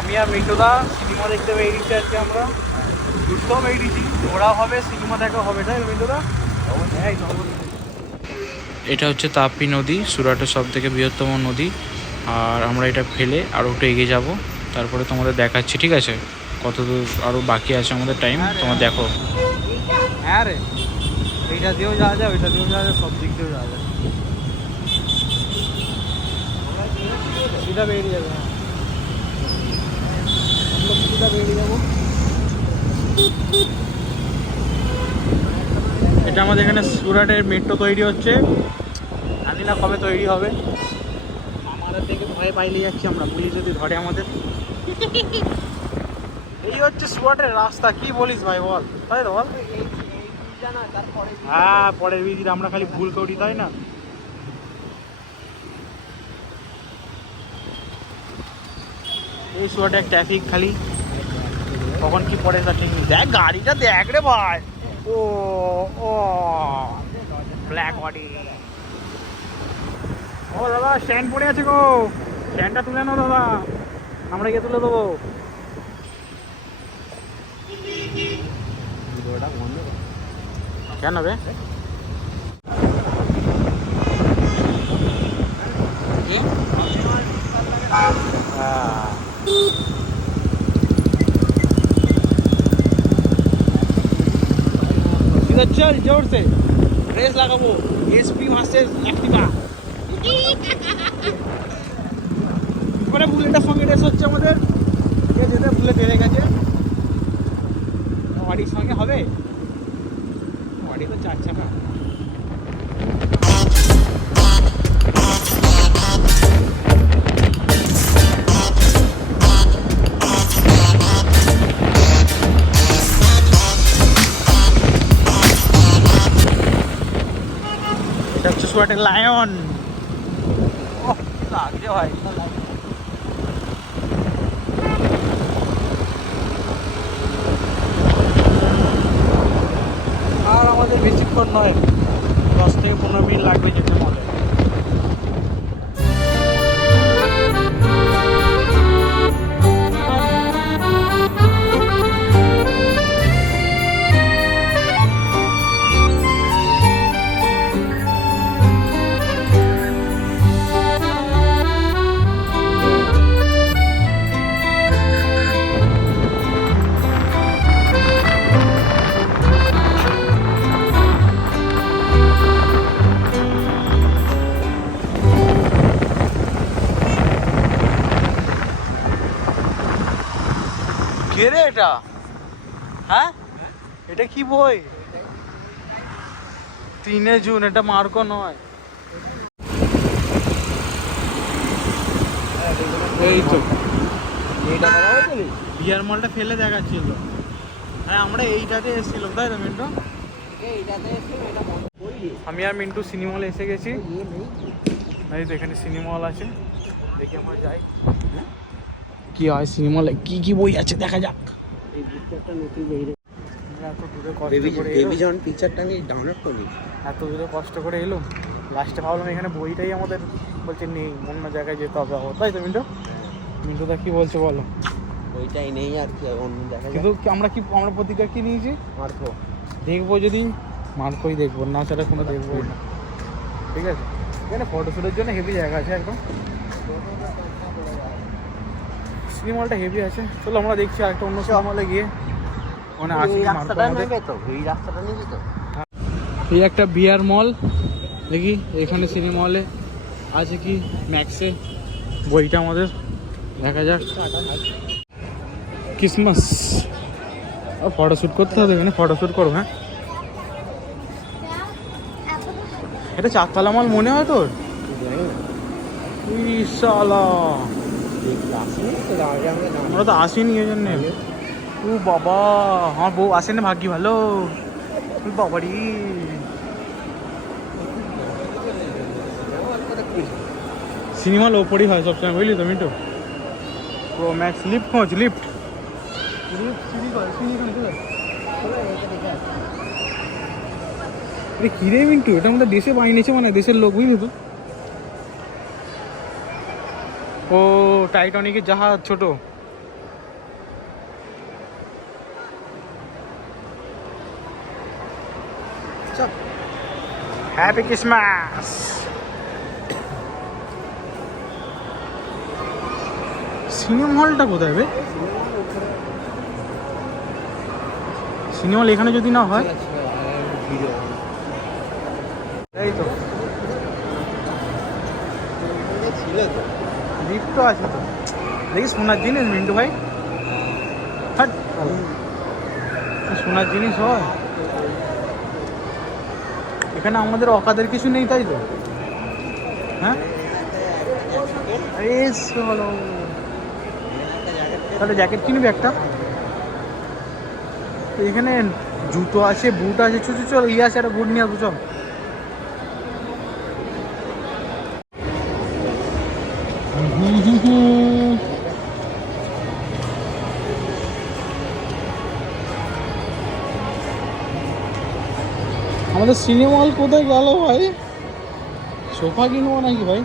আমি আর মিন্টুদা সিনেমা দেখতে বেরিয়েছি আজকে আমরা। ঘুরতেও বেরিয়েছি ঘোরা হবে সিনেমা দেখা হবে তাই মিন্টুদা হ্যাঁ এটা হচ্ছে তাপ্তি নদী সুরাটের সব থেকে বৃহত্তম নদী। আর আমরা এটা ফেলে আরও একটু এগিয়ে যাব। তারপরে তোমাদের দেখাচ্ছি ঠিক আছে? কত দূর আরও বাকি আছে আমাদের টাইম তোমরা দেখো। হ্যাঁ রে। এইটা দিয়েও যাওয়া যায় ওইটা দিয়েও যাওয়া যায় সব দিক দিয়েও যাওয়া যায়। সিধা বেরিয়ে যাবে বেরিয়ে যাব এটা আমাদের এখানে সুরাটের মেট্রো তৈরি হচ্ছে। জানি না কবে তৈরি হবে। আমাদের থেকে ভয়ে পাইলে যাচ্ছি আমরা। পুলিশ যদি ধরে আমাদের। এই হচ্ছে সুরাটের রাস্তা। কি বলিস ভাই বল। তাই তো বল। হ্যাঁ পরের বিদির আমরা খালি ভুল করি তাই না? এই সুরাটের ট্রাফিক খালি। কখন কি পড়ে তা ঠিক দেখ গাড়িটা দেখ রে ভাই। ও ও ব্ল্যাক বডি ও দাদা স্ট্যান্ড পড়ে আছে গো। স্ট্যান্ডটা তুলে নাও দাদা। আমরা গিয়ে তুলে দেবো। কেন বে सीधा चल जोर से रेस লাগাবো এসপি ভার্সেস অ্যাক্টিভা করে বুলেটের সঙ্গে রেস হচ্ছে আমাদের কে যেতে বুলেট হেরে গেছে গাড়ির সঙ্গে হবে গাড়ি তো চার চাকা এটা হচ্ছে সুরাটের লায়ন ওহ, লাগছে ভাই আর আমাদের বেশিক্ষণ নয় কে রে এটা? হ্যাঁ? এটা কি বই? তিনে জুন এটা মার্কো নয়। এই তো। বিয়ার মলটা ফেলে দেখাচ্ছিল। হ্যাঁ আমরা এইটাতে এসেছিলাম তাই তো মিন্টু? আমি আর মিন্টু সিনেমা হলে এসে গেছি। এই তো এখানে সিনেমা হল আছে। দেখি আমরা যাই। কি হয় সিনেমা হলে কি কি বই আছে? দেখা যাক। আমরা এত দূরে কষ্ট করে এলাম। বেবি পিকচারটা আমি ডাউনলোড করি এত দূরে কষ্ট করে এলো? লাস্টে ভাবলাম এখানে বইটাই আমাদের। বলছে নেই অন্য জায়গায় যেতে হবে। আবার তাই তো মিন্টু? মিন্টু দা কি বলছে বলো? ওইটাই নেই আর কি অন্য দেখা যায় কিন্তু আমরা কি আমরা প্রতিজ্ঞা কি নিয়েছি? মার্কো দেখব যদি মার্কই দেখব না ছাড়া কোনো দেখব না। ঠিক আছে? এখানে ফটোশ্যুটের জন্য হেভি জায়গা আছে একদম। সিনেমা হলটা হেভি আছে। চলো আমরা দেখছি আরেকটা অন্য সিনেমা হলে গিয়ে। মানে আসি এই রাস্তাটা নেবে তো? এই রাস্তাটা নেবে তো? এই একটা বিয়ার মল। দেখি এখানে সিনেমা হলে আছে কি ম্যাক্সে? বইটা আমাদের। দেখা যাক। ক্রিসমাস ফটোশ্যুট করতে হবে এখানে ফটোশ্যুট করো হ্যাঁ? এটা চারতলা মল মনে হয় তোর? ইসালা আমরা তো আসিনি ওই জন্যে। ও বাবা আমার বউ আসে না ভাগ্যি ভালো। বাবারি। সিনেমার ওপরই হয় সবসময় বুঝলি তো মিন্টু? প্রো ম্যাক্স লিফট খোঁজ লিফট কর মিন্টু এটা আমাদের দেশে বানিয়েছে মানে দেশের লোক বুঝলি তো? ও টাইটানিকের জাহাজ ছোট। হ্যাপি ক্রিসমাস সিনেমা হলটা কোথায় বে? সিনেমা হল এখানে যদি না হয়। এই তো। ছিল তো। লিফট তো আছে তো। দেখি সোনার জিনিস মিন্টু ভাই। হাট। সোনার জিনিস হয়। এখানে আমাদের অকাদের কিছু নেই তাই তো? হ্যাঁ? তাহলে জ্যাকেট কিনবি একটা? এখানে জুতো আছে, বুট আছে চল ইয়ে আছে, একটা বুট নিয়ে আসব, চল। সিনেমা হল কোথায় গেল ভাই? সোফা কিনবো নাকি ভাই?